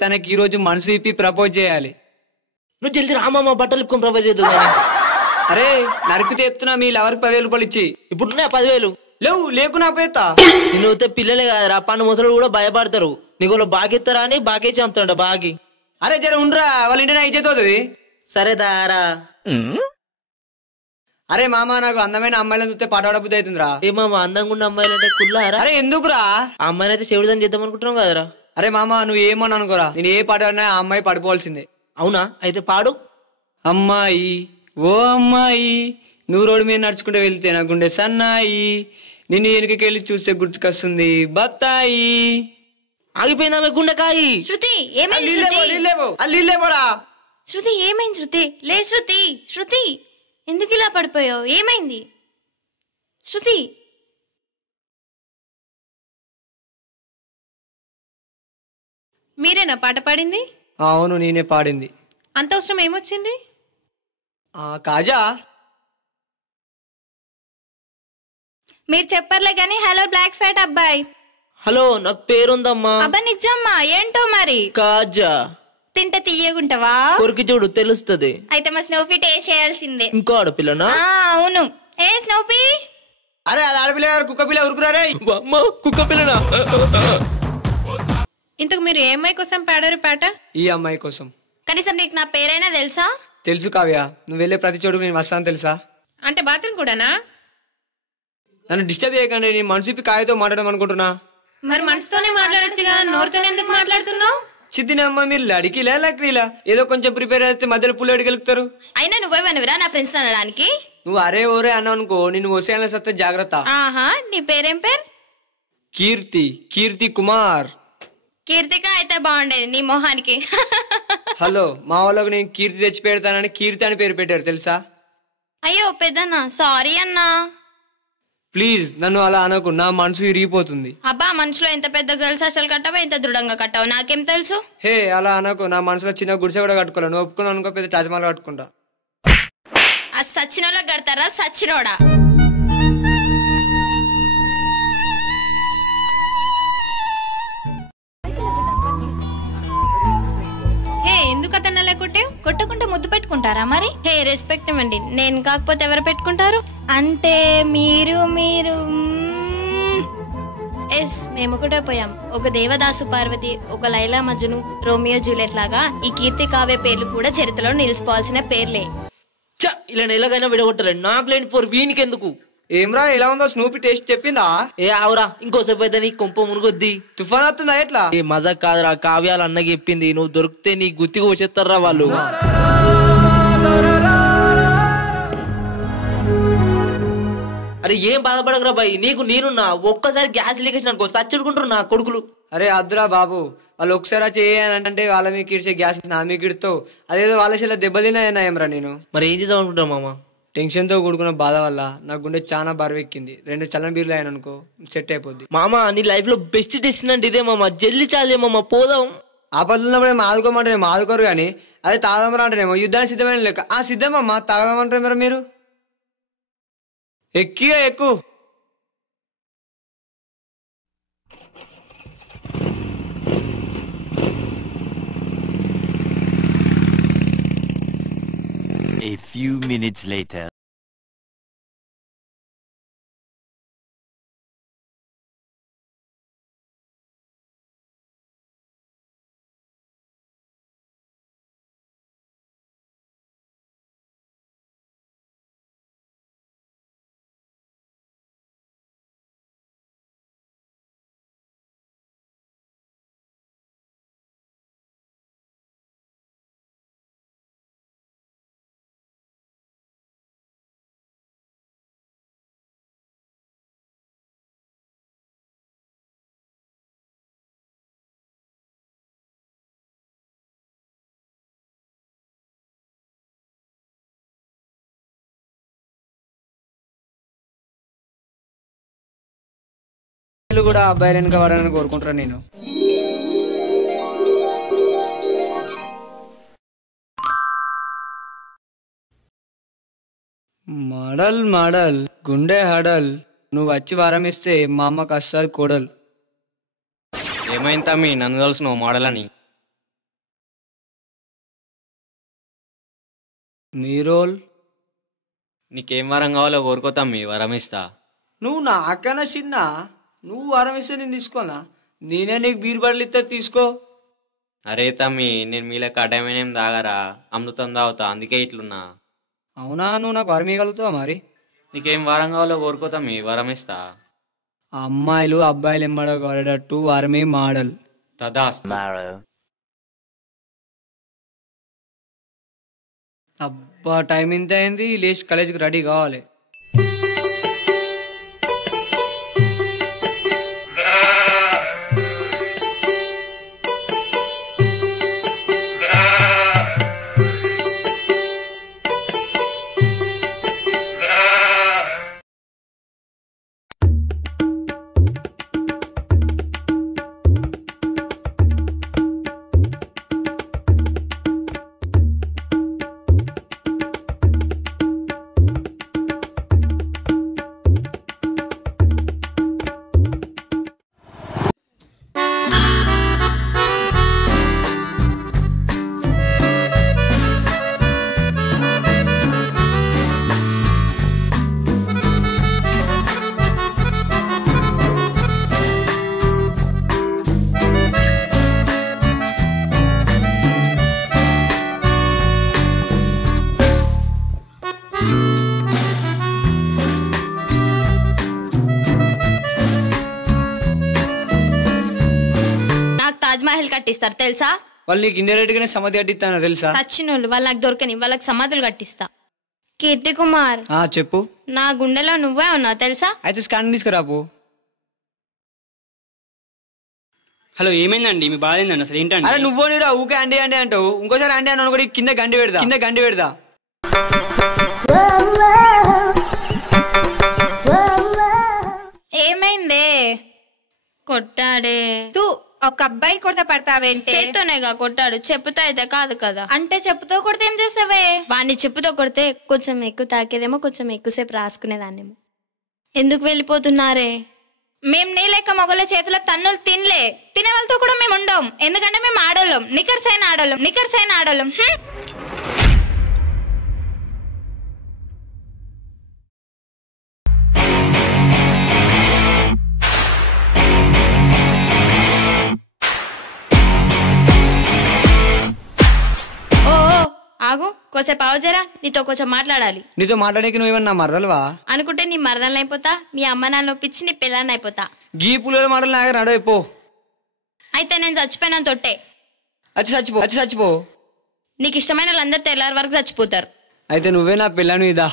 తనకి ఈ రోజు మనసు ఇప్పి ప్రపోజ్ చేయాలి. నువ్వు జల్దీ రామమ్మ బట్టలు ఇప్పుకొని ప్రపోజ్ చేద్దాం. అరే నరిపితే చెప్తున్నా మీ లవర్కి 10,000 రూపాయలు ఇచ్చి. ఇప్పుడు 10,000 లేవు లేకున్నా పోతా. నేను వస్తే పిల్లలే కాదురా పండు ముసలు కూడా భయపడతారు. నీకు బాగిస్తారా అని బాగా చంపుతాడు బాగి. అరే జర ఉండరా వాళ్ళ ఇంటి నా ఇచ్చేతోది. సరే దారా. అరే మామ నాకు అందమైన అమ్మాయిలను చూస్తే పాట బుద్ధి అవుతుందిరా. ఏమామా అందంగా ఉన్న అమ్మాయిలంటే కుల్లారా? అరే ఎందుకురా? ఆ అమ్మాయిని అయితే చెవిడదని చేద్దాం అనుకుంటున్నావు కదరా. అరే మామ నువ్వు ఏమని అనుకోరా, నేను ఏ పాట ఆ అమ్మాయి పడిపోవాల్సిందే. అవునా? అయితే పాడు. అమ్మాయి ఓ అమ్మాయి నువ్వు రోడ్డు మీద నడుచుకుంటూ వెళ్తే నా గుండె సన్నాయి, నిన్ను వెనుకకెళ్ళి చూస్తే గుర్తుకొస్తుంది బత్తాయి. ఆగిపోయిందా మీ గుండెకాయి? శృతి ఏమైంది? శృతి ఏమైంది? శృతి లే శృతి. శృతి ఎందుకు ఇలా పడిపోయావు? ఏమైంది శృతి? మీరేనా పాట పాడింది? అవును నేనే పాడింది. అంత అవసరం ఏమొచ్చింది? కాజా మీరు చెప్పర్లే గాని. హలో బ్లాక్ ఫ్యాట్ అబ్బాయి. హలో నాకు పేరుందమ్మా. అబ్బా నిజమ్మా? ఏంటో మరి. కాజా. తింటే తీయగుంటావా? కొరికి చూడు తెలుస్తుంది. అయితే మా స్నోఫీ టేస్ట్ చేయాల్సిందే. ఇంకో ఆడపిల్లనా? అవును. ఏ స్నోఫీ? అరే అది ఆడపిల్ల కుక్క పిల్ల ఉరుకురారే. కుక్క పిల్లనా? ఇంతకు మీరు ఏ అమ్మాయి కోసం పాడారు పాట? ఈ అమ్మాయి కోసం. కనీసం నీకు నా పేరైనా తెలుసా? తెలుసు కావ్య, నువ్వు వెళ్ళే ప్రతి చోటుకు నేను వస్తాను తెలుసా. అంటే బాత్రూమ్ కూడానా? నన్ను డిస్టర్బ్ చేయకండి, నేను మనసు ఇప్పి కాయతో మాట్లాడడం అనుకుంటున్నా. మరి మనసుతోనే మాట్లాడొచ్చు కదా, నోరుతోనే ఎందుకు మాట్లాడుతున్నావు? చిద్దినమ్మ మీరు లడికిలా లక్రీలా ఏదో కొంచెం ప్రిపేర్ అయితే మధ్యలో పుల్లు అడిగలుగుతారు. అయినా నువ్వేమనవిరా నా ఫ్రెండ్స్ అనడానికి? నువ్వు అరే ఓరే అన్నావు అనుకో, నిన్ను వసేయాలని సత్తే జాగ్రత్త. ఆహా నీ పేరేం పేరు? కీర్తి. కీర్తి కుమార్. కీర్తిక అయితే బాగుండేది నీ మొహానికి. హలో మా వాళ్ళకు నేను కీర్తి తెచ్చి పెడతానని కీర్తి అని పేరు పెట్టారు తెలుసా. అయ్యో పెద్దన్నా సారీ అన్నా. ప్లీజ్ నన్ను అలా అనకు, నా మనసు విరిగిపోతుంది. అబ్బా మనసులో ఎంత పెద్ద గర్ల్స్ అసలు కట్టావో ఎంత దృఢంగా కట్టావో నాకేం తెలుసు. హే అలా అనకు, నా మనసులో చిన్న గుడిసె కూడా కట్టుకోవాలి. నువ్వు ఒప్పుకున్నావు అనుకో పెద్ద తాజ్మహల్ కట్టుకుంటా. ఆ సచ్చినోళ్ళ కడతారా సచ్చినోడా? ఎందుకు అతను అలా కొట్టకుంటే ముద్దు పెట్టుకుంటారా మరి? హే రెస్పెక్ట్ ఇవ్వండి. నేను కాకపోతే ఎవరు పెట్టుకుంటారు? అంటే మీరు మీరు ఎస్ మేము ఒకటే పోయాం. ఒక దేవదాసు పార్వతి, ఒక లైలా మజ్ను, రోమియో జూలియట్ లాగా ఈ కీర్తి కావ్య పేర్లు కూడా చరిత్రలో నిలిచిపోవాల్సిన పేర్లే. ఇలా ఎలాగైనా విడగొట్టలేదు. నాకు లేని పోరు వీనికి ఎందుకు? ఏమ్రా ఎలా ఉందో స్నూపీ టేస్ట్ చెప్పిందా? ఏ ఆవురా ఇంకోసేపు అయితే నీ కొంప మునుగొద్ది. తుఫాన్ వస్తుందా ఎట్లా? ఏ మజా కాదురా, కావ్యాలు అన్నకి చెప్పింది. నువ్వు దొరికితే నీ గుత్తి కోసేస్తారా వాళ్ళు. అరే ఏం బాధపడకరా బాయ్, నీకు నేనున్నా. ఒక్కసారి గ్యాస్ లీకేజ్ అనుకో సచ్చుకుంటారు నా కొడుకులు. అరే అద్దురా బాబు, వాళ్ళు ఒకసారి చేయనంటే వాళ్ళ మీకు ఇడిచే గ్యాస్ నా మీకు ఇడుతావు. అదేదో వాళ్ళ చెల్ల దెబ్బతిన్నాయన్నాయమరా నేను. మరి ఏం చేద్దాం అనుకుంటా మామ? టెన్షన్ తో కూడుకున్న బాధ వల్ల నా గుండె చాలా బరువెక్కింది. 2 చల్లని బీర్లు అయ్యాననుకో సెట్ అయిపోద్ది. మామ నీ లైఫ్ లో బెస్ట్ డెసిషన్ అంటే ఇదే మామ. జల్లి చాలే మామ పోదాం. ఆపదున్నప్పుడు ఏమో ఆదుకోమంటే నేను ఆదుకోరు కానీ అదే తాగదమరా అంటేనేమో యుద్ధానికి సిద్ధమైన లెక్క. సిద్ధమమ్మా తాగదామంటారు మరి మీరు. ఎక్కిగా ఎక్కువ. A few minutes later. కూడా అబ్బాయిలు వెనక పడాలని కోరుకుంటాను నేను. మడల్ మడల్ గుండె హడల్, నువ్వు వచ్చి వారం ఇస్తే మా అమ్మకు వస్తుంది కోడలు. ఏమైంది తమ్మి నన్ను తెలుసు నువ్వు మోడల్ అని? మీ రోల్. నీకేం వరం కావాలో కోరుకోతాం మీ వరం ఇస్తా. నువ్వు నాకన్నా చిన్న, నువ్వు వరం ఇస్తే నేను తీసుకోనా? నేనే నీకు బీరు బాటిల్ ఇస్తా, తీసుకో. అరే తమ్మి, నేను మీలో కటమేనేం తాగరా, అమృతం తాగుతా, అందుకే ఇట్లున్నా. అవునా? నువ్వు నాకు వరం ఇవ్వగలుగుతావా మరి? నీకేం వరం కావాలో కోరుకోతాం మీ వరం ఇస్తా. అమ్మాయిలు అబ్బాయిలు ఎంబడ పడేటట్టు వరమే మోడల్. తదాస్తు. అబ్బా, టైం ఇంత అయింది, లేచి కాలేజీకి రెడీ కావాలి. తాజ్మహల్ కట్టిస్తారు తెలుసా? వాళ్ళు నీకు ఇండైరెక్ట్ గానే సమాధి కట్టిస్తాను తెలుసా? సచ్చినోళ్ళు వాళ్ళు నాకు దొరకని, వాళ్ళకి సమాధులు కట్టిస్తా. కీర్తి కుమార్, చెప్పు. నా గుండెలో నువ్వే ఉన్నావు తెలుసా? అయితే స్కాన్ తీసుకురాపు. హలో, ఏమైందండి? మీ బాధ ఏందండి అసలు? ఏంటండి? అరే నువ్వు నీరా ఊకే అండి అండి అంటావు. ఇంకోసారి అండి అని అనుకో, కింద గండి పెడదా. ఏమైందే? కొట్టాడే. తూ ఒక అబ్బాయి కొడతా పడతావేంటే? చేత్తోనేగా కొట్టాడు, చెప్పుతో అయితే కాదు కదా. అంటే చెప్పుతో కొడితే ఏం చేసావే? వాడిని చెప్పుతో కొడితే కొంచెం ఎక్కువ తాకేదేమో, కొంచెం ఎక్కువసేపు రాసుకునేదాన్నేమో. ఎందుకు వెళ్ళిపోతున్నారే? మేం నీ లెక్క మొగల చేతుల తన్నులు తినే వాళ్ళతో కూడా మేము ఉండం. ఎందుకంటే మేము ఆడోళ్ళం, నికర్సైన ఆడోళ్ళం. ఆగు, కోసేపు ఆవుజరా, నీతో కొంచెం మాట్లాడాలి. నీతో మాట్లాడేకి నువ్వేమన్నా మరదలవా? అనుకుంటే నీ మరదల్ని అయిపోతా, మీ అమ్మ నాన్న ఒప్పించి నీ పిల్లని అయిపోతా. గీ పుల్లల మాటలు నాగ నడవైపో. అయితే నేను చచ్చిపోయినా తొట్టే. చచ్చిపో. నీకు ఇష్టమైన వాళ్ళందరూ తెల్లారి వరకు చచ్చిపోతారు. అయితే నువ్వే నా పిల్లని ఇదా.